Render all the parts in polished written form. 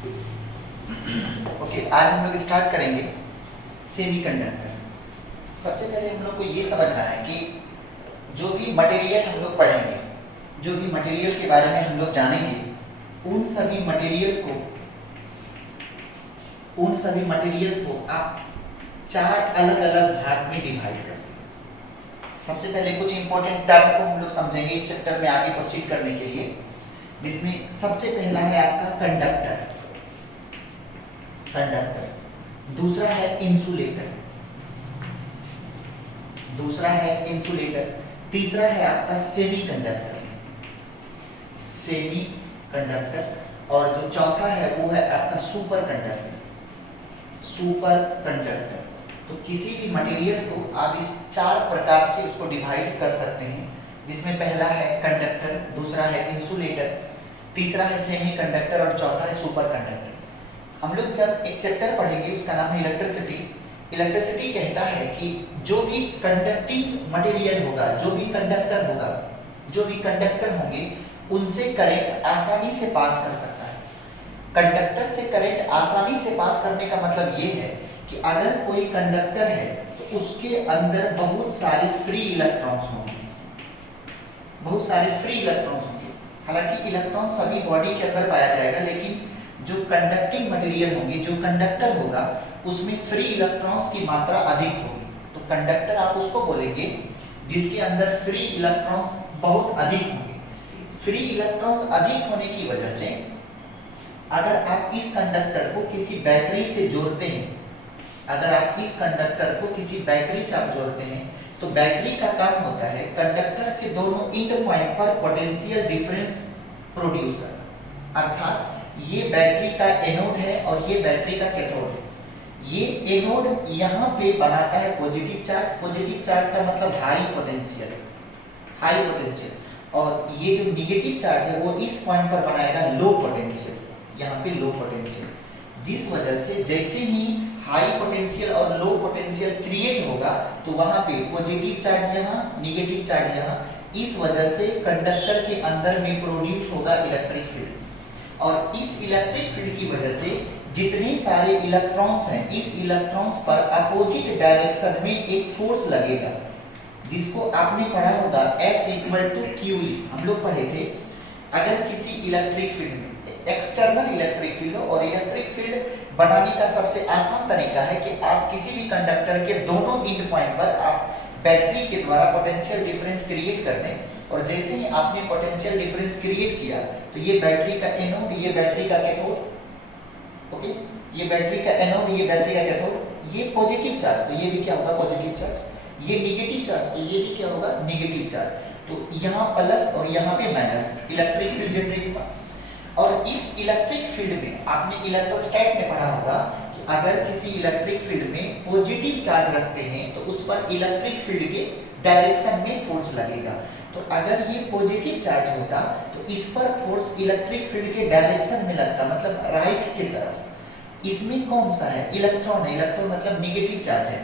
Okay, आज हम लोग स्टार्ट करेंगे सेमीकंडक्टर। सबसे पहले हम लोग को ये समझना है कि जो भी मटेरियल हम लोग पढ़ेंगे, जो भी मटेरियल के बारे में हम लोग जानेंगे, उन सभी मटेरियल को आप चार अलग अलग भाग में डिवाइड करते हैं। सबसे पहले कुछ इंपॉर्टेंट टर्म को हम लोग समझेंगे इस चैप्टर में आगे प्रोसीड करने के लिए, जिसमें सबसे पहला है आपका कंडक्टर, दूसरा है इंसुलेटर, तीसरा है आपका सेमीकंडक्टर, और जो चौथा है वो है आपका सुपर कंडक्टर। तो किसी भी मटेरियल को आप इस चार प्रकार से उसको डिवाइड कर सकते हैं, जिसमें पहला है कंडक्टर, दूसरा है इंसुलेटर, तीसरा है सेमीकंडक्टर और चौथा है सुपर कंडक्टर। हम लोग जब एक चैप्टर पढ़ेंगे उसका नाम है इलेक्ट्रिसिटी कहता है कि जो भी कंडक्टिव मटेरियल होगा, जो भी कंडक्टर होंगे, उनसे करंट आसानी से पास कर सकता है। कंडक्टर से करंट आसानी से पास करने का मतलब ये है कि अगर कोई कंडक्टर है तो उसके अंदर बहुत सारे फ्री इलेक्ट्रॉन्स होंगे। हालांकि इलेक्ट्रॉन सभी बॉडी के अंदर पाया जाएगा, लेकिन जो कंडक्टिंग मटेरियल होंगे, जो कंडक्टर होगा, उसमें फ्री इलेक्ट्रॉन्स की मात्रा अधिक होगी। तो कंडक्टर आप उसको बोलेंगे जिसके अंदर फ्री इलेक्ट्रॉन्स बहुत अधिक होंगे। फ्री इलेक्ट्रॉन्स अधिक होने की वजह से अगर आप इस कंडक्टर को किसी बैटरी से जोड़ते हैं, तो बैटरी का काम होता है कंडक्टर के दोनों एंड पॉइंट पर पोटेंशियल डिफरेंस प्रोड्यूस करना। अर्थात ये बैटरी का एनोड है और ये बैटरी का कैथोड है। ये एनोड यहाँ पे बनाता है पॉजिटिव चार्ज का मतलब हाई पोटेंशियल, और ये जो निगेटिव चार्ज है वो इस पॉइंट पर बनाएगा लो पोटेंशियल, यहाँ पे लो पोटेंशियल। जिस वजह से जैसे ही हाई पोटेंशियल और लो पोटेंशियल क्रिएट होगा तो वहाँ पे पॉजिटिव चार्ज यहाँ, निगेटिव चार्ज यहाँ, इस वजह से कंडक्टर के अंदर में प्रोड्यूस होगा इलेक्ट्रिक फील्ड। और इस इलेक्ट्रिक फील्ड की वजह से जितने सारे इलेक्ट्रॉन्स हैं, इस इलेक्ट्रॉन्स पर अपोजिट डायरेक्शन में एक फोर्स लगेगा, जिसको आपने पढ़ा होगा F=QE। हम लोग पढ़े थे, अगर किसी इलेक्ट्रिक फील्ड में एक्सटर्नल इलेक्ट्रिक फील्ड हो, और इलेक्ट्रिक फील्ड बनाने का सबसे आसान तरीका है कि आप किसी भी कंडक्टर के दोनों एंड पॉइंट पर आप बैटरी के द्वारा पोटेंशियल डिफरेंस क्रिएट कर दें, और जैसे ही आपने पोटेंशियल डिफरेंस क्रिएट किया तो ये बैटरी का एनोड, ये बैटरी का कैथोड, ओके, ये बैटरी का एनोड, ये बैटरी का कैथोड, ये पॉजिटिव चार्ज, तो ये भी क्या होगा पॉजिटिव चार्ज, ये निगेटिव चार्ज, तो ये भी क्या होगा निगेटिव चार्ज। तो यहाँ प्लस और यहाँ पे माइनस, इलेक्ट्रिक फील्ड जनरेट हुआ। और इस इलेक्ट्रिक फील्ड में आपने इलेक्ट्रोस्टैट में पढ़ा होगा कि अगर किसी इलेक्ट्रिक फील्ड में पॉजिटिव चार्ज रखते हैं तो उस पर इलेक्ट्रिक फील्ड के डायरेक्शन में फोर्स लगेगा। तो अगर ये पॉजिटिव चार्ज होता तो इस पर फोर्स इलेक्ट्रिक फील्ड के डायरेक्शन में लगता, मतलब राइट की तरफ। इसमें कौन सा है, इलेक्ट्रॉन है, इलेक्ट्रॉन मतलब निगेटिव चार्ज है।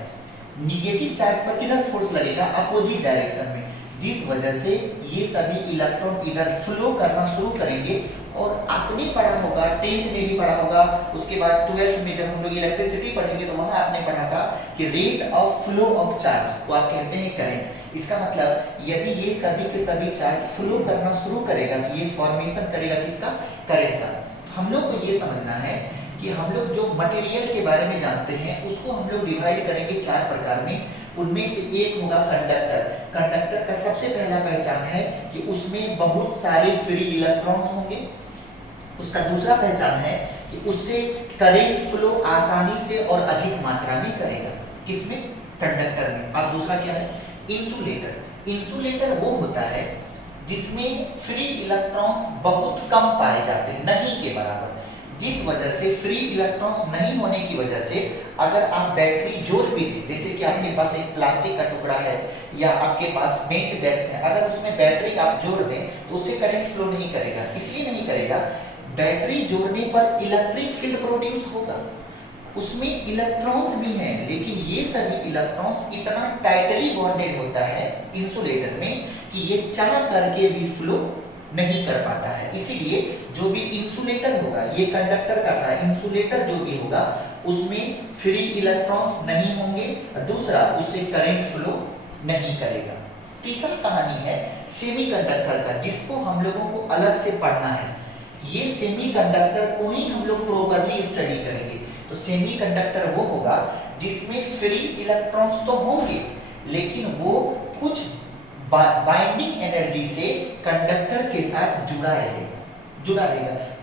निगेटिव चार्ज पर किधर फोर्स लगेगा, अपोजिट डायरेक्शन में, जिस वजह से ये सभी इलेक्ट्रॉन इधर फ्लो करना शुरू करेंगे। और आपने पढ़ा होगा, 10th में भी पढ़ा होगा, उसके बाद 12th में जब हम लोग इलेक्ट्रिसिटी पढ़ेंगे तो वहां आपने पढ़ा था कि rate of flow of charge को आप कहते हैं करंट। इसका मतलब यदि ये सभी के सभी चार्ज फ्लो करना शुरू करेगा तो ये फॉर्मेशन करेगा किसका, करंट का। हम लोग को ये समझना है कि हम लोग जो मटेरियल के बारे में जानते हैं उसको हम लोग डिवाइड करेंगे चार प्रकार में। उनमें से एक होगा कंडक्टर का सबसे पहला पहचान है कि उसमें बहुत सारे फ्री इलेक्ट्रॉन्स होंगे। उसका दूसरा पहचान है कि उससे करंट फ्लो आसानी से और अधिक मात्रा में करेगा, किसमें, कंडक्टर में। अब दूसरा क्या है, इंसुलेटर वो होता है जिसमें फ्री इलेक्ट्रॉन्स बहुत कम पाए जाते हैं, नहीं के बराबर। जिस वजह से फ्री इलेक्ट्रॉन्स नहीं होने की वजह से अगर आप बैटरी जोड़ भी दें, जैसे कि आपके पास एक प्लास्टिक का टुकड़ा है या आपके पास बेंच डेस्क है, अगर उसमें बैटरी आप जोड़ दें तो उससे करंट फ्लो नहीं करेगा। इसलिए नहीं करेगा, बैटरी जोड़ने पर इलेक्ट्रिक फील्ड प्रोड्यूस होगा, उसमें इलेक्ट्रॉन्स भी हैं, लेकिन ये सभी इलेक्ट्रॉन्स इतना टाइटली बॉन्डेड होता है इंसुलेटर में कि ये चाह करके भी फ्लो नहीं कर पाता है। इसीलिए जो भी इंसुलेटर होगा, ये कंडक्टर का था, इंसुलेटर जो भी होगा उसमें फ्री इलेक्ट्रॉन्स नहीं होंगे, दूसरा उससे करंट फ्लो नहीं करेगा। तीसरा कहानी है सेमीकंडक्टर का, जिसको हम लोगों को अलग से पढ़ना है। ये सेमीकंडक्टर को ही हम लोग प्रॉपरली स्टडी करेंगे। तो सेमीकंडक्टर वो होगा जिसमें फ्री इलेक्ट्रॉन्स तो होंगे, लेकिन वो कुछ बाइंडिंग एनर्जी से कंडक्टर के साथ जुड़ा रहेगा।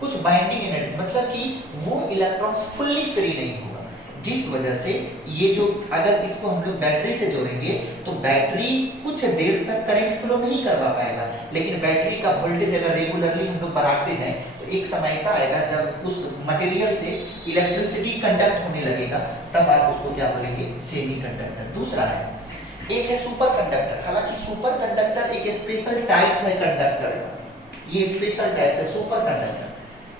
कुछ बाइंडिंग एनर्जी मतलब कि वो इलेक्ट्रॉन्स फुल्ली फ्री नहीं होगा, जिस वजह से ये जो, अगर इसको हम लोग बैटरी से जोड़ेंगे तो बैटरी कुछ देर तक करंट फ्लो नहीं करवा पाएगा, लेकिन बैटरी का वोल्टेज अगर रेगुलरली हम लोग बढ़ाते जाएं तो एक समय ऐसा आएगा जब उस मटेरियल से इलेक्ट्रिसिटी कंडक्ट होने लगेगा, तब आप उसको क्या बोलेंगे, सेमीकंडक्टर। दूसरा है, एक है सुपर कंडक्टर। हालांकि सुपर कंडक्टर एक स्पेशल टाइप है कंडक्टर का, ये स्पेशल टाइप है सुपर कंडक्टर।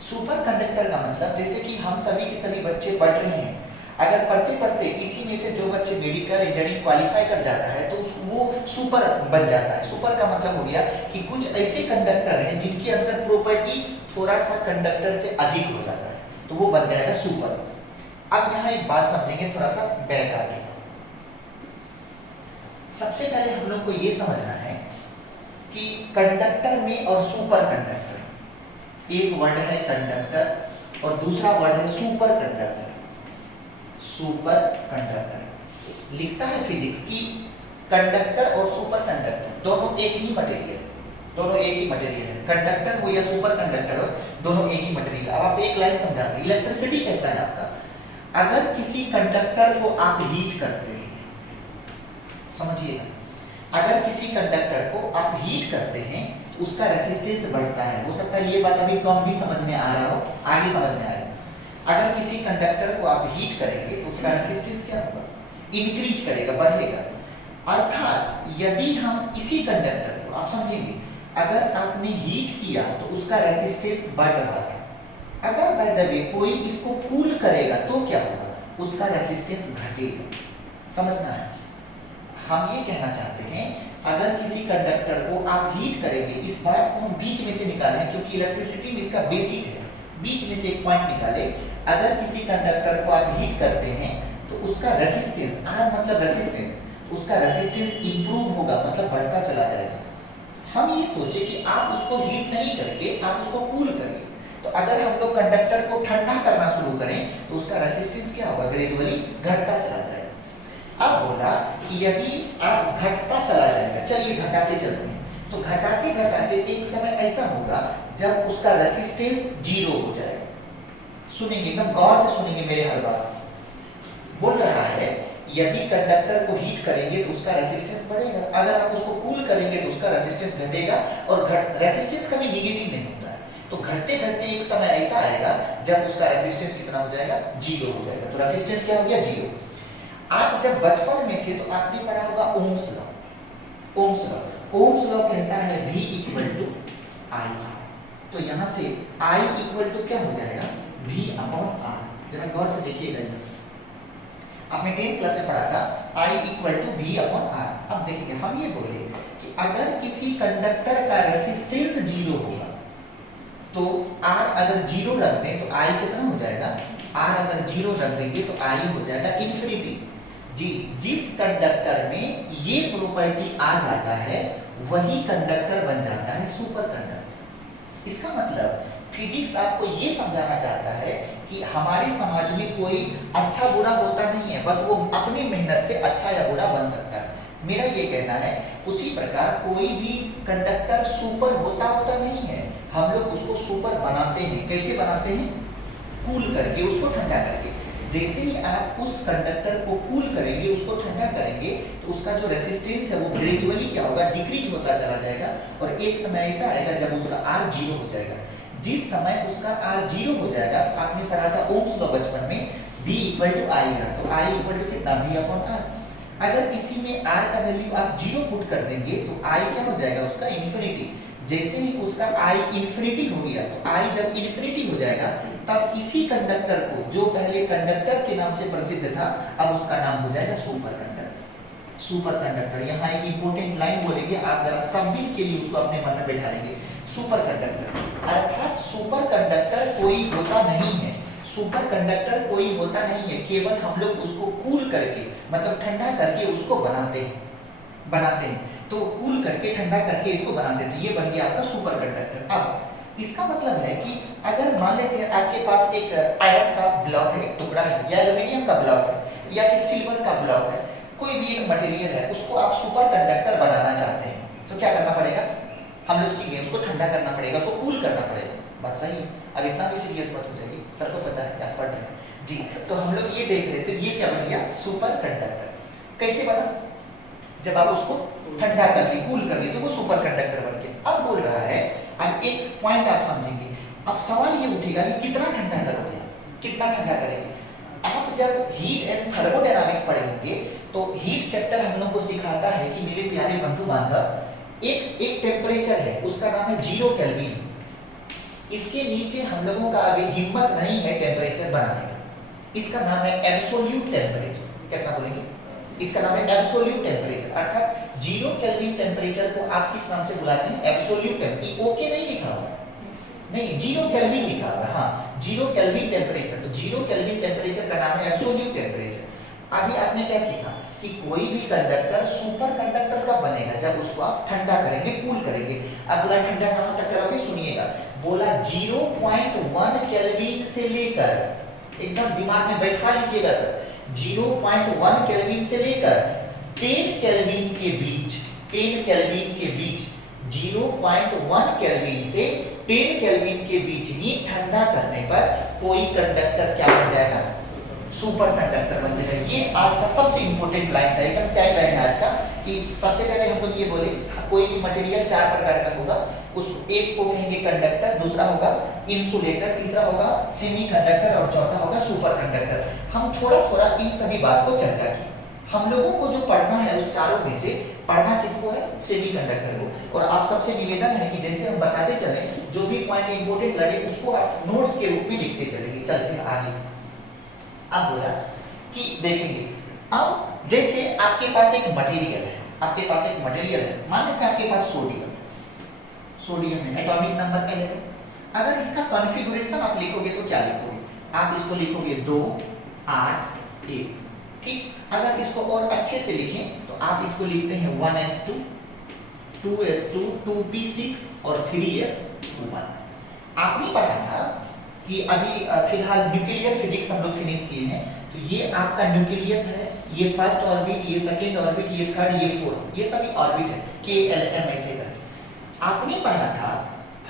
सुपर कंडक्टर का मतलब जैसे कि हम सभी के सभी बच्चे पढ़ रहे हैं, अगर पढ़ते पढ़ते इसी में से जो बच्चे मेडिकल इंजीनियरिंग क्वालिफाई कर जाता है तो वो सुपर बन जाता है। सुपर का मतलब हो गया कि कुछ ऐसे कंडक्टर हैं जिनके अंदर प्रॉपर्टी थोड़ा सा कंडक्टर से अधिक हो जाता है, तो वो बन जाएगा सुपर। अब यहाँ एक बात समझेंगे थोड़ा सा बैक आके। सबसे पहले हम लोग को ये समझना है कि कंडक्टर में और सुपर कंडक्टर, एक वर्ड है कंडक्टर और दूसरा वर्ड है सुपर कंडक्टर। सुपर कंडक्टर लिखता है फिजिक्स की कंडक्टर और सुपर कंडक्टर दोनों एक ही मटेरियल, दोनों एक ही मटेरियल है। कंडक्टर हो या सुपर कंडक्टर हो, दोनों एक ही मटेरियल। अब आप एक लाइन समझाते हैं, इलेक्ट्रिसिटी कहता है आपका, अगर किसी कंडक्टर को आप हीट करते हैं, समझिएगा, अगर किसी कंडक्टर को आप हीट करते हैं तो उसका रेजिस्टेंस बढ़ता है। हो सकता है ये बात अभी कम भी समझ में आ रहा हो, आगे समझ में आएगा। अगर किसी कंडक्टर को आप हीट करेंगे तो उसका रेजिस्टेंस क्या होगा, इंक्रीज करेगा, बढ़ेगा। अर्थात यदि हम इसी कंडक्टर को, आप समझेंगे, अगर आपने हीट किया तो उसका रेजिस्टेंस बढ़ रहा था, अगर बाय द वे कोई इसको कूल करेगा तो क्या होगा, उसका रेजिस्टेंस घटेगा। समझना है, हम ये कहना चाहते हैं अगर किसी कंडक्टर को आप हीट करेंगे, इस बात को हम बीच में से निकालें क्योंकि इलेक्ट्रिसिटी में इसका बेसिक है, बीच में से एक पॉइंट निकाले। अगर किसी कंडक्टर को आप हीट करते हैं तो उसका रेजिस्टेंस, आर मतलब रेजिस्टेंस, उसका रेजिस्टेंस इंप्रूव होगा, मतलब बढ़ता चला जाएगा। हम ये सोचे कि आप उसको हीट नहीं करके आप उसको कूल करिए, तो अगर हम लोग कंडक्टर को ठंडा करना शुरू करें तो उसका रेजिस्टेंस क्या होगा, ग्रेजुअली घटता चला जाएगा। अब बोला कि यदि आप घटता चला जाएगा, चलिए घटाते चलते हैं, तो घटाते घटाते एक समय ऐसा होगा जब उसका रेजिस्टेंस जीरो हो जाएगा। सुनेंगे, एकदम गौर से सुनेंगे मेरे हर बात। बोल रहा है यदि कंडक्टर को हीट करेंगे तो उसका रेजिस्टेंस बढ़ेगा, अगर आप उसको कूल करेंगे तो उसका रेजिस्टेंस घटेगा, और रेजिस्टेंस कभी नेगेटिव नहीं होता है। तो घटते घटते एक समय ऐसा आएगा जब उसका रेजिस्टेंस कितना हो जाएगा, जीरो हो जाएगा। तो रेजिस्टेंस क्या हो गया, जीरो। आप जब बचपन में थे तो आपने पढ़ा होगा Ohm's law. Ohm's law, Ohm's law कहता है V इक्वल टू I। तो यहाँ से I इक्वल टू क्या हो जाएगा, V अपॉन R। जरा गौर से देखिएगा, आपने 10th क्लास में पढ़ा था I equal to V upon R। अब देखिए हम ये बोले कि अगर किसी कंडक्टर का रेजिस्टेंस जीरो होगा तो R अगर जीरो रख दें तो I कितना हो जाएगा, R अगर जीरो रख देंगे तो I हो जाएगा इन्फिनिटी। जी, जिस कंडक्टर में ये प्रॉपर्टी आ जाता है वही कंडक्टर बन जाता है सुपर कंडक्टर। इसका मतलब फिजिक्स आपको ये समझाना चाहता है कि हमारे समाज में कोई अच्छा बुरा होता नहीं है, बस वो अपनी मेहनत से अच्छा या बुरा बन सकता है, मेरा ये कहना है। उसी प्रकार कोई भी कंडक्टर सुपर होता नहीं है, हम लोग उसको सुपर बनाते हैं। कैसे बनाते हैं, कूल करके, उसको ठंडा करके। जैसे ही आप उस कंडक्टर को कूल करेंगे, उसको ठंडा करेंगे, तो उसका जो रेजिस्टेंस है वो ग्रेजुअली क्या होगा, डिक्रीज होता चला जाएगा, और एक समय ऐसा आएगा जब उसका R जीरो हो जाएगा। जिस समय उसका R जीरो हो जाएगा, आपने पढ़ा था ओम्स लॉ बचपन में, V equal to I R, तो I इक्वल टू कितना, V अपॉन R। अगर इसी में R का वैल्यू आप जीरो पुट कर देंगे तो I क्या हो जाएगा, उसका इन्फिनिटी। जैसे ही उसका I इन्फिनिटी हो गया, तो I जब इन्फिनिटी हो जाएगा तब इसी कंडक्टर को, जो पहले कंडक्टर के नाम से प्रसिद्ध था, अब उसका नाम हो जाएगा सुपर कंडक्टर। सुपर कंडक्टर, यहाँ एक इंपॉर्टेंट लाइन बोलेंगे, आप जरा सब के लिए उसको अपने मन में बैठा लेंगे। सुपर कंडक्टर अर्थात सुपर कंडक्टर कोई होता नहीं है, सुपर कंडक्टर कोई होता नहीं है, केवल हम लोग उसको कूल करके मतलब ठंडा करके उसको बनाते हैं। तो कूल करके ठंडा करके इसको बनाते हैं, तो ये बन गया आपका सुपर कंडक्टर। अब इसका मतलब है कि अगर मान लेते हैं आपके पास एक आयरन का ब्लॉक है, एक टुकड़ा है, या एल्यूमिनियम का ब्लॉक है, या फिर सिल्वर का ब्लॉक है, कोई भी एक मटेरियल है, उसको आप सुपर कंडक्टर बनाना चाहते हैं, तो क्या करना पड़ेगा? हम लोग सीखे उसको ठंडा करना पड़ेगा, उसको कूल करना पड़ेगा। बात सही है? अब इतना भी सीरियस मत हो जाइए, सर को पता है क्या पढ़ रहे हैं जी। तो हम लोग ये देख रहे थे, ये क्या बन गया? Super conductor. कैसे बना? जब आप उसको ठंडा कर लिए, कूल कर लिए, तो वो सुपर कंडक्टर बन गया। अब बोल रहा है, अब एक पॉइंट आप समझेंगे, अब सवाल ये उठेगा कि कितना ठंडा करोगे, कितना ठंडा करेंगे? आप जब हीट एंड थर्मोडायनामिक्स पढ़े होंगे तो हीट चैप्टर हम लोग को सिखाता है कि मेरे प्यारे बंधु बांधव, एक टेम्परेचर है, उसका नाम है 0 केल्विन। इसके नीचे हम लोगों का अभी हिम्मत नहीं है टेम्परेचर बनाने का, इसका नाम है एब्सोल्यूट टेम्परेचर। कितना बोलेंगे? इसका नाम है एब्सोल्यूट टेम्परेचर। अर्थात 0 केल्विन टेम्परेचर को आप किस नाम से बुलाते हैं? Absolute temperature. ओके नहीं लिखा हुआ, नहीं 0 केल्विन लिखा हुआ, हाँ 0 केल्विन टेम्परेचर। तो 0 केल्विन टेम्परेचर का नाम है एब्सोल्यूट टेम्परेचर। अभी आपने क्या सीखा कि कोई भी कंडक्टर सुपर कंडक्टर कब बनेगा? जब उसको आप ठंडा करेंगे, कूल करेंगे। अब बोला ठंडा कहां तक करोगे? सुनिएगा, बोला 0.1 केल्विन से लेकर, एकदम दिमाग में बैठा लीजिएगा सर, 0.1 केल्विन से लेकर 10 केल्विन के बीच, 10 केल्विन के बीच, 0.1 केल्विन से 10 केल्विन के बीच ही ठंडा करने पर कोई कंडक्टर क्या बन जाएगा? सुपर कंडक्टर बन जाएगा। ये आज का सबसे इंपॉर्टेंट लाइन था, एकदम टैग लाइन है आज का, कि सबसे पहले हम लोग ये बोले कोई भी मटेरियल 4 प्रकार का होगा, उस एक को कहेंगे कंडक्टर, दूसरा होगा इंसुलेटर, तीसरा होगा सेमीकंडक्टर और चौथा होगा सुपर कंडक्टर। हम थोड़ा थोड़ा इन सभी बात को चर्चा की। हम लोगों को जो पढ़ना है उस चारों में से पढ़ना किसको है? सेमीकंडक्टर को। और आप सबसे निवेदन है कि जैसे हम बताते चले, जो भी पॉइंट इंपॉर्टेंट लगे उसको आप नोट्स के रूप में लिखते चलेंगे। चलते हैं आगे। अब बोला कि देखेंगे, अब जैसे आपके पास एक मटेरियल है, आपके पास एक मटेरियल है, मान लेते हैं आपके पास सोडियम है, एटॉमिक नंबर 11। अगर इसका कॉन्फ़िगरेशन आप लिखोगे तो क्या लिखोगे? आप इसको लिखोगे 2 8 1, ठीक। अगर इसको और अच्छे से लिखें तो आप इसको लिखते हैं 1s2 2s2 2p6 और 3s1। आपने पढ़ा था कि अभी फिलहाल न्यूक्लियर फिजिक्स हम लोग फिनिश किए हैं, तो ये आपका न्यूक्लियस है, ये फर्स्ट ऑर्बिट, ये सेकंड ऑर्बिट, ये थर्ड, ये फोर्थ, ये सभी ऑर्बिट है, KLM ऐसे करके। आपने पढ़ा था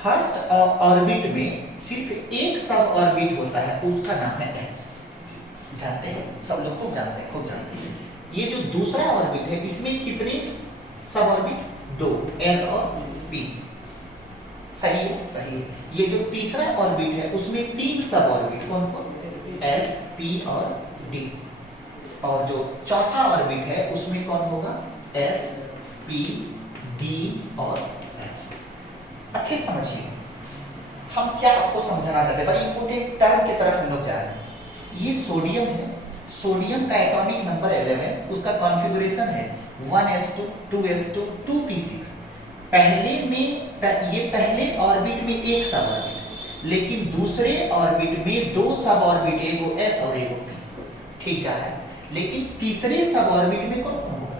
फर्स्ट ऑर्बिट में सिर्फ एक सब ऑर्बिट होता है, उसका नाम है S। जानते हैं सब लोग, खूब जानते हैं, खूब जानते हैं। ये जो दूसरा ऑर्बिट है, इसमें कितने सब ऑर्बिट? 2, S और P। सही है? सही है। ये जो तीसरा ऑर्बिट है उसमें 3 सब ऑर्बिट, कौन कौन? S, P और D। और जो चौथा ऑर्बिट है उसमें कौन होगा? S, P, D और F। अच्छे समझिए, हम क्या आपको समझाना चाहते हैं, बड़ी इंपॉर्टेंट टर्म की तरफ हम लोग जा रहे हैं। ये सोडियम है, सोडियम का एटॉमिक नंबर 11, उसका कॉन्फ़िगरेशन है 1s2 2s2 2p6। पहले में ये पहले ऑर्बिट में एक सब ऑर्बिट, लेकिन दूसरे ऑर्बिट में 2 सब ऑर्बिट, एगो S और एगो P, ठीक जा रहा है। लेकिन तीसरे सब ऑर्बिट में कौन होगा?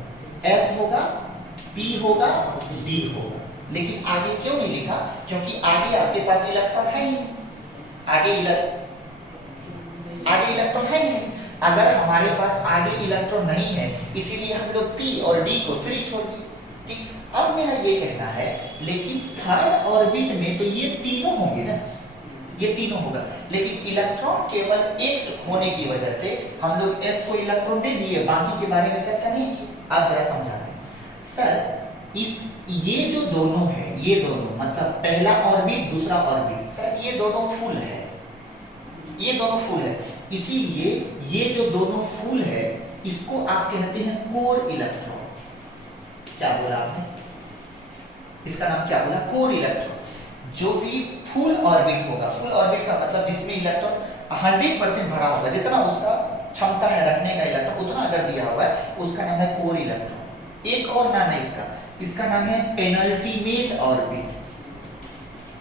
S होगा, P होगा, D होगा। लेकिन आगे क्यों नहीं लिखा? क्योंकि आगे आपके पास इलेक्ट्रॉन है ही, आगे इलेक्ट्रॉन है ही नहीं। अगर हमारे पास आगे इलेक्ट्रॉन नहीं है, इसीलिए हम लोग P और D को फ्री छोड़ दिए, ठीक। अब मेरा ये कहना है, लेकिन थर्ड ऑर्बिट में तो ये तीनों होंगे ना, ये तीनों होगा, लेकिन इलेक्ट्रॉन केवल एक होने की वजह से हम लोग S को इलेक्ट्रॉन दे दिए, बाकी के बारे में चर्चा नहीं की। आप जरा समझाते हैं सर, ये जो दोनों है, ये दोनों मतलब पहला ऑर्बिट दूसरा ऑर्बिट, सर ये दोनों फुल है, ये दोनों फुल है, इसीलिए ये जो दोनों फुल है इसको आप कहते हैं कोर इलेक्ट्रॉन। क्या बोला आपने? इसका नाम क्या बोला? Core electron. जो भी फुल ऑर्बिट होगा, फुल ऑर्बिट का मतलब जिसमें इलेक्ट्रॉन 100% भरा होगा, जितना उसका क्षमता है रखने का इलेक्ट्रॉन उतना अगर दिया हुआ है, उसका नाम है कोर इलेक्ट्रॉन। एक और नाम है इसका नाम है पेनल्टीमेट ऑर्बिट।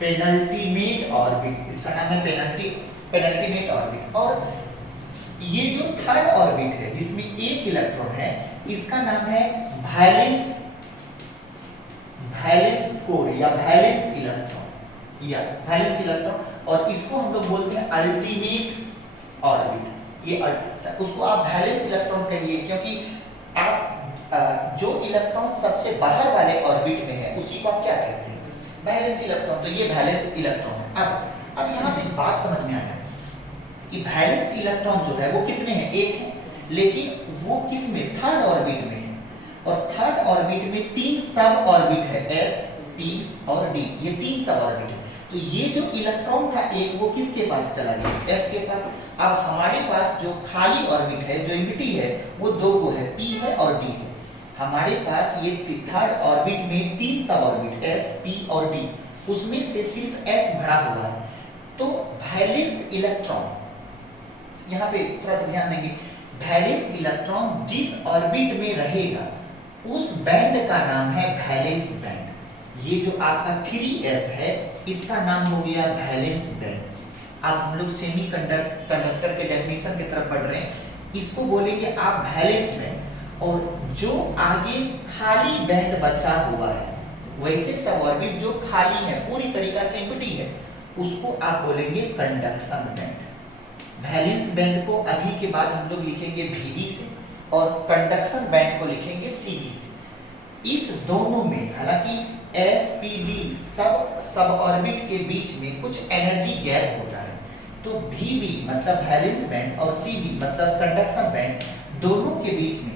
पेनल्टीमेट ऑर्बिट, इसका नाम है पेनल्टीमेट ऑर्बिट। और ये जो थर्ड ऑर्बिट है जिसमें एक इलेक्ट्रॉन है, इसका नाम है वैलेंस कोर या वैलेंस इलेक्ट्रॉन, और इसको हम लोग बोलते हैं अल्टीमेट ऑर्बिट। ये उसको आप वैलेंस इलेक्ट्रॉन कहिए, क्योंकि आप जो इलेक्ट्रॉन सबसे बाहर वाले ऑर्बिट में है उसी को आप क्या कहते हैं, वैलेंस इलेक्ट्रॉन। तो ये वैलेंस इलेक्ट्रॉन है। अब यहाँ पे एक बात समझ में आया कि वैलेंस इलेक्ट्रॉन जो है वो कितने हैं, एक है, लेकिन वो किस में, थर्ड ऑर्बिट में है। और थर्ड ऑर्बिट में 3 सब ऑर्बिट है, s, p और d, ये 3 सब ऑर्बिट है। तो ये जो इलेक्ट्रॉन था एक, वो किसके पास चला गया, s के पास। अब हमारे पास जो खाली ऑर्बिट है, जो एम्प्टी है, वो 2 को है, p है और d है। हमारे पास ये थर्ड ऑर्बिट में 3 सब ऑर्बिट s, p और d, उसमें से सिर्फ s भरा हुआ है। तो वैलेंस इलेक्ट्रॉन, यहाँ पे थोड़ा सा ध्यान देंगे, वैलेंस इलेक्ट्रॉन जिस ऑर्बिट में रहेगा उस बैंड का नाम है वैलेंस बैंड। ये जो आपका 3s है, इसका नाम हो गया वैलेंस बैंड। अब हम लोग सेमीकंडक्टर के डेफिनेशन की तरफ बढ़ रहे हैं, इसको बोलेंगे आप वैलेंस बैंड। और जो आगे खाली बैंड बचा हुआ है, वैसे सब ऑर्बिट जो खाली है, पूरी तरीका से एम्प्टी है, उसको आप बोलेंगे कंडक्शन बैंड। वैलेंस बैंड को अभी के बाद हम लोग लिखेंगे Vb से, और कंडक्शन बैंड को लिखेंगे Cb से। इस दोनों में हालांकि s, p, d सब ऑर्बिट के बीच में कुछ एनर्जी गैप होता है, तो Vb मतलब वैलेंस बैंड और Cb मतलब कंडक्शन बैंड, दोनों के बीच में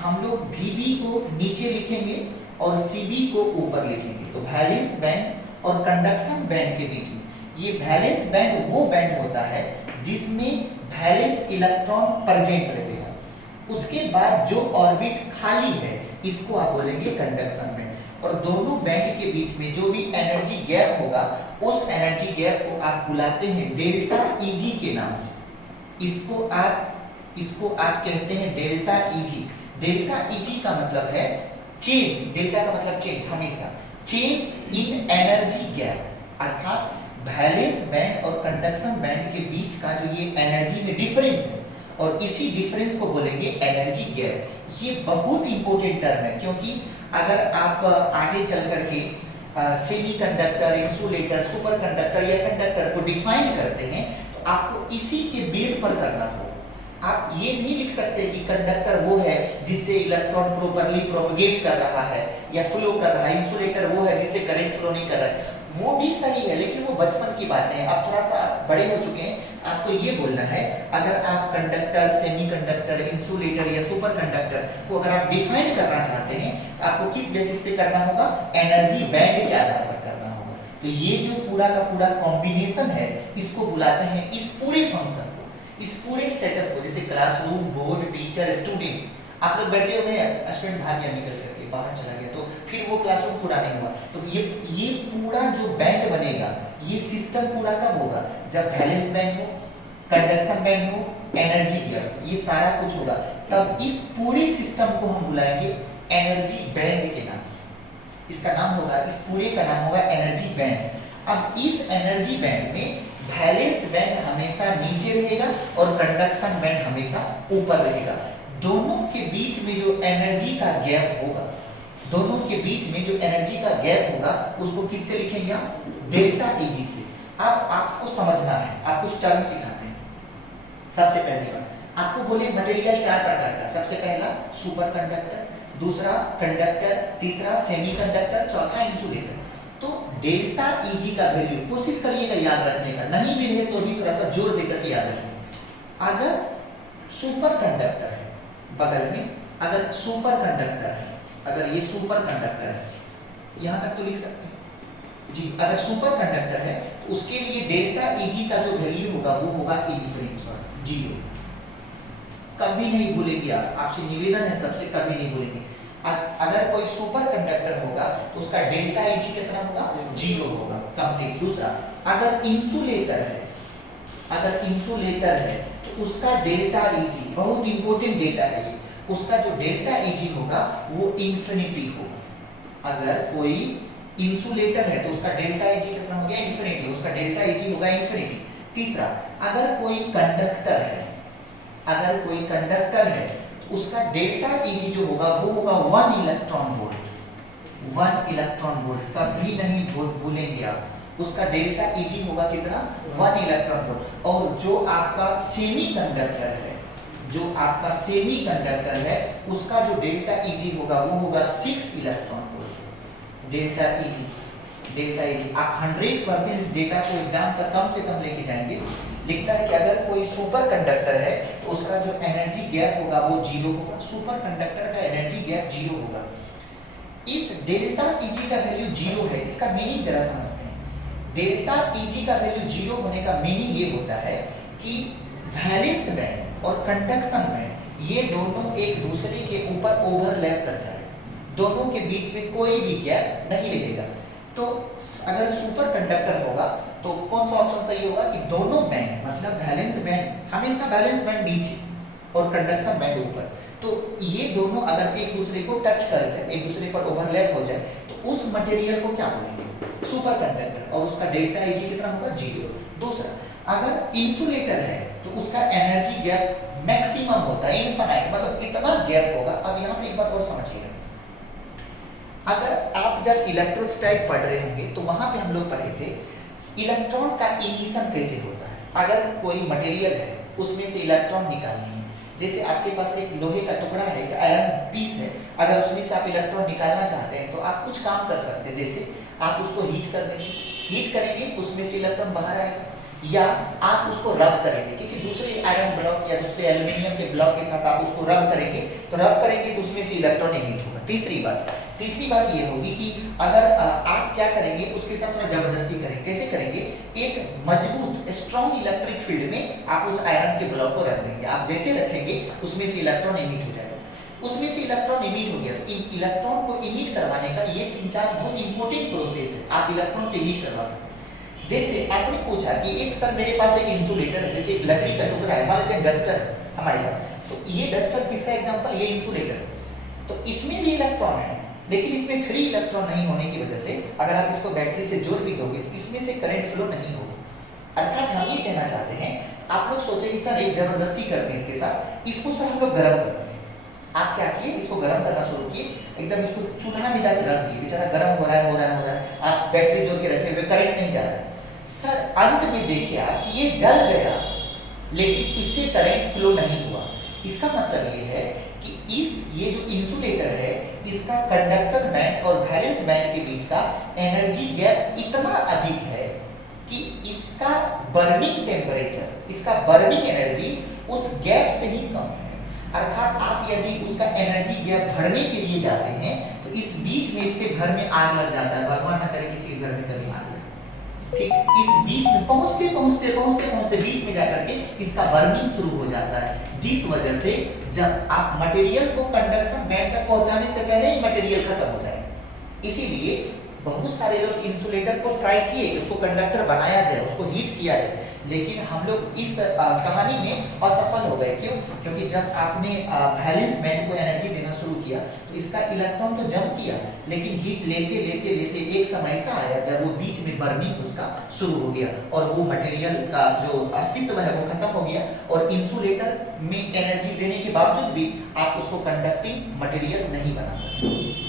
हम लोग Vb को नीचे लिखेंगे और Cb को ऊपर लिखेंगे। तो वैलेंस बैंड और कंडक्शन बैंड के बीच में, ये वैलेंस बैंड वो बैंड होता है जिसमें वैलेंस इलेक्ट्रॉन प्रेजेंट रहेगा। उसके बाद जो ऑर्बिट खाली है, इसको आप बोलेंगे कंडक्शन बैंड। और दोनों बैंड के बीच में जो भी एनर्जी गैप होगा, उस एनर्जी गैप को आप बुलाते हैं डेल्टा Eg के नाम से। इसको आप कहते हैं डेल्टा Eg। डेल्टा Eg का मतलब है चेंज, डेल्टा का मतलब चेंज, हमेशा चेंज इन एनर्जी गैप, अर्थात वैलेंस बैंड और कंडक्शन बैंड के बीच का जो ये एनर्जी में डिफरेंस है, और इसी डिफरेंस को बोलेंगे एनर्जी गैप। ये बहुत इंपॉर्टेंट टर्म है, क्योंकि अगर आप आगे चल करके सेमीकंडक्टर, इंसुलेटर, सुपरकंडक्टर या कंडक्टर को डिफाइन करते हैं, तो आपको इसी के बेस पर करना होगा। आप ये नहीं लिख सकते कि कंडक्टर वो है जिससे इलेक्ट्रॉन प्रॉपर्ली प्रोपगेट कर रहा है या फ्लो कर रहा है, इंसुलेटर वो है जिससे करंट फ्लो नहीं कर रहा है। वो भी सही है, लेकिन वो बचपन की बातें हैं। अब थोड़ा सा बड़े हो चुके हैं, आपको ये बोलना है, अगर आप कंडक्टर, सेमीकंडक्टर, इंसुलेटर या सुपरकंडक्टर को अगर आप डिफाइन करना चाहते हैं, तो आपको किस बेसिस पे करना होगा, एनर्जी बैंड के आधार पर करना होगा। तो ये जो पूरा का पूरा कॉम्बिनेशन है, इसको बुलाते हैं, इस पूरे फंक्शन को, इस पूरे सेटअप को, जैसे क्लासरूम, बोर्ड, टीचर, स्टूडेंट, आप लोग बैठे हुए हैं, स्टूडेंट भाग गया निकल करके बाहर चला गया, तो फिर वो क्लासरूम पूरा नहीं हुआ। तो ये पूरा जो बैंड बनेगा, ये सिस्टम पूरा कब होगा, जब वैलेंस बैंड हो, कंडक्शन बैंड हो, एनर्जी गैप, ये सारा कुछ होगा, तब इस पूरे सिस्टम को हम बुलाएंगे एनर्जी बैंड के नाम से। इसका नाम होगा, इस पूरे का नाम होगा एनर्जी बैंड। अब इस एनर्जी बैंड में वैलेंस बैंड हमेशा नीचे रहेगा और कंडक्शन बैंड हमेशा ऊपर रहेगा। दोनों के बीच में जो एनर्जी का गैप होगा, दोनों के बीच में जो एनर्जी का गैप होगा, उसको किससे लिखेंगे आप, डेल्टा Eg से। अब आपको समझना है, आप कुछ टर्म सिखाते हैं। सबसे पहले बात आपको बोले मटेरियल 4 प्रकार का, सबसे पहला सुपर कंडक्टर, दूसरा कंडक्टर, तीसरा सेमीकंडक्टर, चौथा इंसुलेटर। तो डेल्टा Eg का वैल्यू कोशिश करिएगा याद रखने का, नहीं भी रहे तो भी थोड़ा सा जोर देकर के याद रखिए। अगर सुपर कंडक्टर है बगल में, अगर सुपर कंडक्टर है, अगर ये सुपर कंडक्टर है, यहां तक तो लिख सकते हैं जी। अगर सुपर कंडक्टर है तो उसके लिए डेल्टा Eg का जो वैल्यू होगा वो होगा इनफिनिट, 0। कभी नहीं भूलेंगे आप, आपसे निवेदन है सबसे, कभी नहीं भूलेंगे। अगर कोई सुपर कंडक्टर होगा तो उसका डेल्टा Eg कितना होगा, 0 होगा, कंप्लीट। दूसरा, अगर इंसुलेटर है, अगर इंसुलेटर है तो उसका डेल्टा Eg, बहुत इंपॉर्टेंट डेटा है ये, उसका जो डेल्टा Eg होगा वो इंफिनिटी होगा। अगर कोई इंसुलेटर है तो उसका डेल्टा Ag कितना हो गया इन्फिनिटी, उसका डेल्टा Ag होगा इन्फिनिटी। तीसरा, अगर कोई कंडक्टर है, अगर कोई कंडक्टर है तो उसका डेल्टा Ag जो होगा वो होगा 1 इलेक्ट्रॉन वोल्ट, 1 इलेक्ट्रॉन वोल्ट, कभी नहीं भूलेंगे आप, उसका डेल्टा Ag होगा कितना 1 इलेक्ट्रॉन वोल्ट। और जो आपका सेमी कंडक्टर है, जो आपका सेमी कंडक्टर है उसका जो डेल्टा Eg होगा वो होगा 6 electron volt, delta Eg, delta Eg। आप 100% इस डेटा को एग्जाम पर कम से कम लेके जाएंगे। लिखता है कि अगर कोई सुपर कंडक्टर है तो उसका जो एनर्जी गैप होगा वो 0 होगा, सुपर कंडक्टर का एनर्जी गैप 0 होगा। इस डेल्टा Eg का वैल्यू 0 है, इसका मीनिंग जरा समझते हैं। डेल्टा Eg का वैल्यू 0 होने का मीनिंग ये होता है कि वैलेंस बैंड और कंडक्शन बैंड ये दोनों एक दूसरे के ऊपर ओवरलैप कर जाए, दोनों के बीच में कोई भी गैप नहीं रहेगा। तो अगर सुपर कंडक्टर होगा तो कौन सा ऑप्शन सही होगा कि दोनों बैंड मतलब वैलेंस बैंड हमेशा वैलेंस बैंड नीचे और कंडक्शन बैंड ऊपर, तो ये दोनों अगर एक दूसरे को टच कर जाए, एक दूसरे पर ओवरलैप हो जाए तो उस मटेरियल को क्या बोलेंगे सुपर कंडक्टर, और उसका डेल्टा Ag कितना होगा 0। दूसरा, अगर इंसुलेटर है तो उसका एनर्जी गैप मैक्सिमम होता है, इनफाइनाइट, मतलब इतना गैप होगा। अब यहाँ पे एक बात और समझिएगा, अगर आप जब इलेक्ट्रोस्टैटिक पढ़ रहे होंगे तो वहां पे हम लोग पढ़े थे इलेक्ट्रॉन का इमिशन कैसे होता है। अगर कोई मटेरियल है उसमें से इलेक्ट्रॉन निकालने हैं, जैसे आपके पास एक लोहे का टुकड़ा है, एक आयरन पीस है, अगर उसमें से आप इलेक्ट्रॉन निकालना चाहते हैं तो आप कुछ काम कर सकते हैं, जैसे आप उसको हीट कर देंगे, हीट करेंगे उसमें से इलेक्ट्रॉन बाहर आएगा, या आप उसको रब करेंगे किसी दूसरे आयरन ब्लॉक या दूसरे एल्यूमिनियम के ब्लॉक के साथ आप उसको रब करेंगे, तो रब करेंगे तो उसमें से इलेक्ट्रॉन एमिट होगा। तीसरी बात ये होगी कि अगर आप क्या करेंगे उसके साथ थोड़ा जबरदस्ती करेंगे, कैसे करेंगे, एक मजबूत स्ट्रॉन्ग इलेक्ट्रिक फील्ड में आप उस आयरन के ब्लॉक को रख देंगे, आप जैसे रखेंगे उसमें से इलेक्ट्रॉन एमिट हो जाएगा। उसमें से इलेक्ट्रॉन इमिट हो गया तो इलेक्ट्रॉन को इमिट करवाने का ये 3-4 बहुत इंपॉर्टेंट प्रोसेस है, आप इलेक्ट्रॉन को इमिट करवा सकते हैं। जैसे आपने पूछा कि एक सर मेरे पास एक इंसुलेटर है, जैसे एक लकड़ी का टुकड़ा है, मान लीजिए डस्टर है हमारे पास, तो ये डस्टर किसका एग्जांपल, ये इंसुलेटर, तो इसमें भी इलेक्ट्रॉन है लेकिन इसमें फ्री इलेक्ट्रॉन नहीं होने की वजह से अगर आप इसको बैटरी से जोड़ भी दोगे तो इसमें से करंट फ्लो नहीं होगा। अर्थात हम ये कहना चाहते हैं, आप लोग सोचे कि सर एक जबरदस्ती करते हैं इसके साथ, इसको सर हम लोग गर्म करते हैं, आप क्या किए इसको गर्म करना शुरू किए, एकदम इसको चूल्हा में जाकर रख दिए, बेचारा गर्म हो रहा है, आप बैटरी जोड़ के रखे हुए करंट नहीं जा रहा है, सर अंत में देखिए आप कि ये जल गया लेकिन इससे करंट फ्लो नहीं हुआ। इसका मतलब ये है कि ये जो इंसुलेटर है इसका कंडक्शन बैंड और वैलेंस बैंड के बीच का एनर्जी गैप इतना अधिक है कि इसका बर्निंग टेम्परेचर, इसका बर्निंग एनर्जी उस गैप से ही कम है। अर्थात आप यदि उसका एनर्जी गैप भरने के लिए जाते हैं तो इस बीच में इसके घर में आग लग जाता है, भगवान न करे किसी घर में कभी आग लगे, ठीक, इस बीच में पहुंचते बीच में जाकर के इसका बर्निंग शुरू हो जाता है, जिस वजह से जब आप मटेरियल को कंडक्शन बैंड तक पहुंचाने से पहले ही मटेरियल खत्म हो जाएगा। इसीलिए बहुत सारे लोग इंसुलेटर को ट्राई किए कि उसको कंडक्टर बनाया जाए, उसको हीट किया जाए, लेकिन हम लोग इस कहानी में असफल हो गए। क्यों? क्योंकि जब आपने वैलेंस बैंड को एनर्जी देना शुरू किया तो इसका इलेक्ट्रॉन तो जंप किया, लेकिन हीट लेते लेते लेते एक समय ऐसा आया जब वो बीच में बर्निंग उसका शुरू हो गया और वो मटेरियल का जो अस्तित्व है वो खत्म हो गया, और इंसुलेटर में एनर्जी देने के बावजूद भी आप उसको कंडक्टिंग मटेरियल नहीं बना सकते।